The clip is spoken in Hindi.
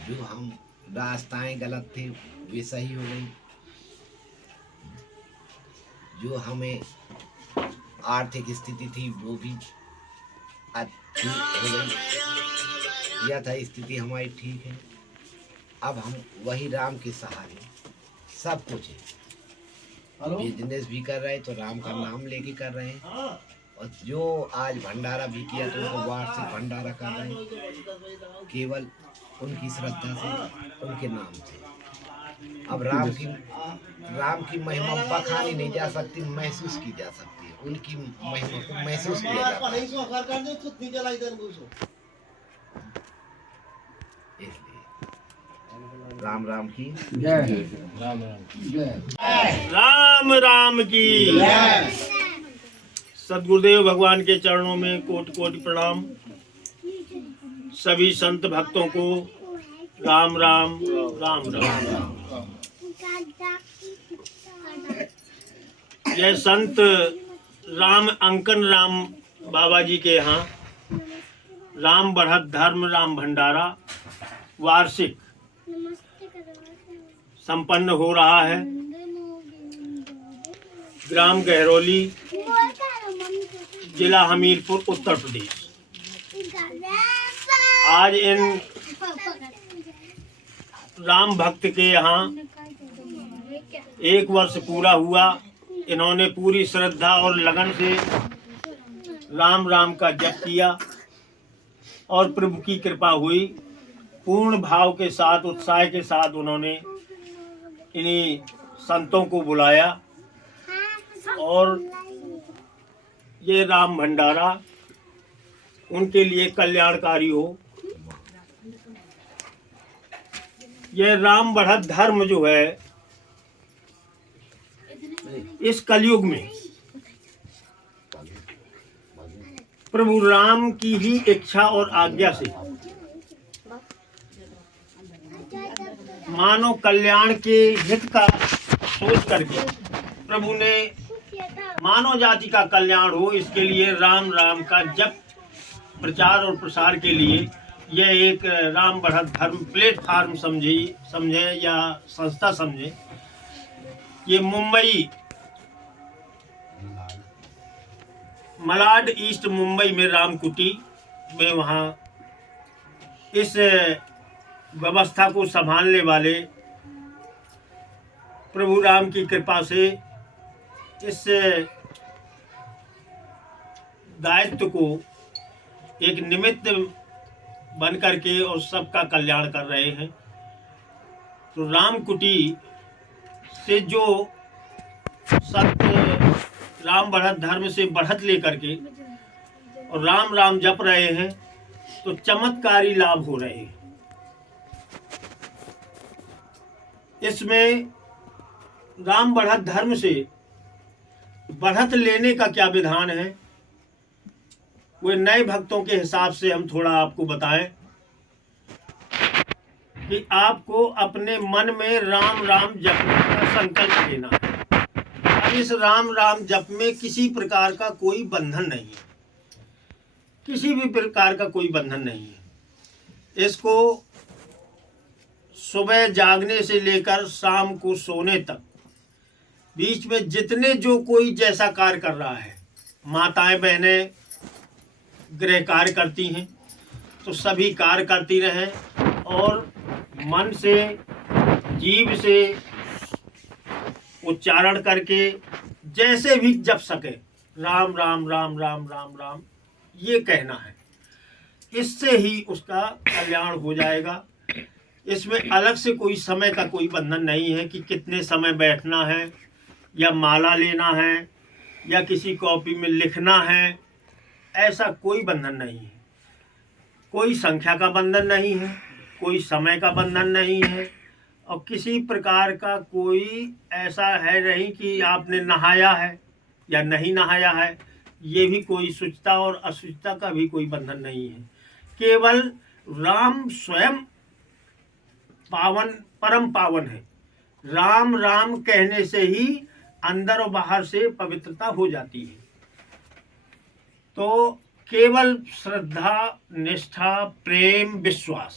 जो हम रास्ताएं गलत थी वे सही हो गई, जो हमें आर्थिक स्थिति थी वो भी अच्छी हो गई, यह था स्थिति हमारी ठीक है। अब हम वही राम के सहारे सब कुछ है, बिजनेस भी कर रहे हैं तो राम का नाम लेके कर रहे हैं, और जो आज भंडारा भी किया तो उनको वार्षिक भंडारा कर रहे हैं केवल उनकी श्रद्धा से, उनके नाम से। अब राम की महिमा बखानी नहीं जा सकती, महसूस की जा सकती है, उनकी महिमा को महसूस किया जाता है। इसलिए राम राम की जय। राम राम की सदगुरुदेव भगवान के चरणों में कोटि कोटि प्रणाम। सभी संत भक्तों को राम राम राम राम। यह संत राम अंकन राम बाबा जी के यहाँ राम बढ़त धर्म राम भंडारा वार्षिक संपन्न हो रहा है। ग्राम गहरौली, जिला हमीरपुर, उत्तर प्रदेश। आज इन राम भक्त के यहाँ 1 वर्ष पूरा हुआ। इन्होंने पूरी श्रद्धा और लगन से राम राम का जप किया और प्रभु की कृपा हुई। पूर्ण भाव के साथ, उत्साह के साथ उन्होंने इन्हीं संतों को बुलाया और ये राम भंडारा उनके लिए कल्याणकारी हो। यह राम बढ़त धर्म जो है इस कलयुग में प्रभु राम की ही इच्छा और आज्ञा से मानव कल्याण के हित का सोच करके प्रभु ने मानव जाति का कल्याण हो, इसके लिए राम राम का जप प्रचार और प्रसार के लिए यह एक राम बढ़त धर्म प्लेटफार्म समझे या संस्था समझे। ये मुंबई मलाड ईस्ट मुंबई में राम कुटी में वहाँ इस व्यवस्था को संभालने वाले प्रभु राम की कृपा से इस दायित्व को एक निमित्त बन करके और सबका कल्याण कर रहे हैं। तो राम कुटी से जो सत्य राम बढ़त धर्म से बढ़त लेकर के और राम राम जप रहे हैं तो चमत्कारी लाभ हो रहे हैं। इसमें राम बढ़त धर्म से बढ़त लेने का क्या विधान है, वो नए भक्तों के हिसाब से हम थोड़ा आपको बताएं कि आपको अपने मन में राम राम जपने का संकल्प लेना है। अब इस राम राम जप में किसी प्रकार का कोई बंधन नहीं है, किसी भी प्रकार का कोई बंधन नहीं है। इसको सुबह जागने से लेकर शाम को सोने तक बीच में जितने जो कोई जैसा कार्य कर रहा है, माताएं बहनें गृह कार्य करती हैं तो सभी कार्य करती रहें और मन से जीभ से उच्चारण करके जैसे भी जप सके राम राम राम राम राम राम ये कहना है। इससे ही उसका कल्याण हो जाएगा। इसमें अलग से कोई समय का कोई बंधन नहीं है कि कितने समय बैठना है या माला लेना है या किसी कॉपी में लिखना है, ऐसा कोई बंधन नहीं है। कोई संख्या का बंधन नहीं है, कोई समय का बंधन नहीं है और किसी प्रकार का कोई ऐसा है नहीं कि आपने नहाया है या नहीं नहाया है, ये भी कोई शुचिता और अशुचिता का भी कोई बंधन नहीं है। केवल राम स्वयं पावन परम पावन है। राम राम कहने से ही अंदर और बाहर से पवित्रता हो जाती है। तो केवल श्रद्धा, निष्ठा, प्रेम, विश्वास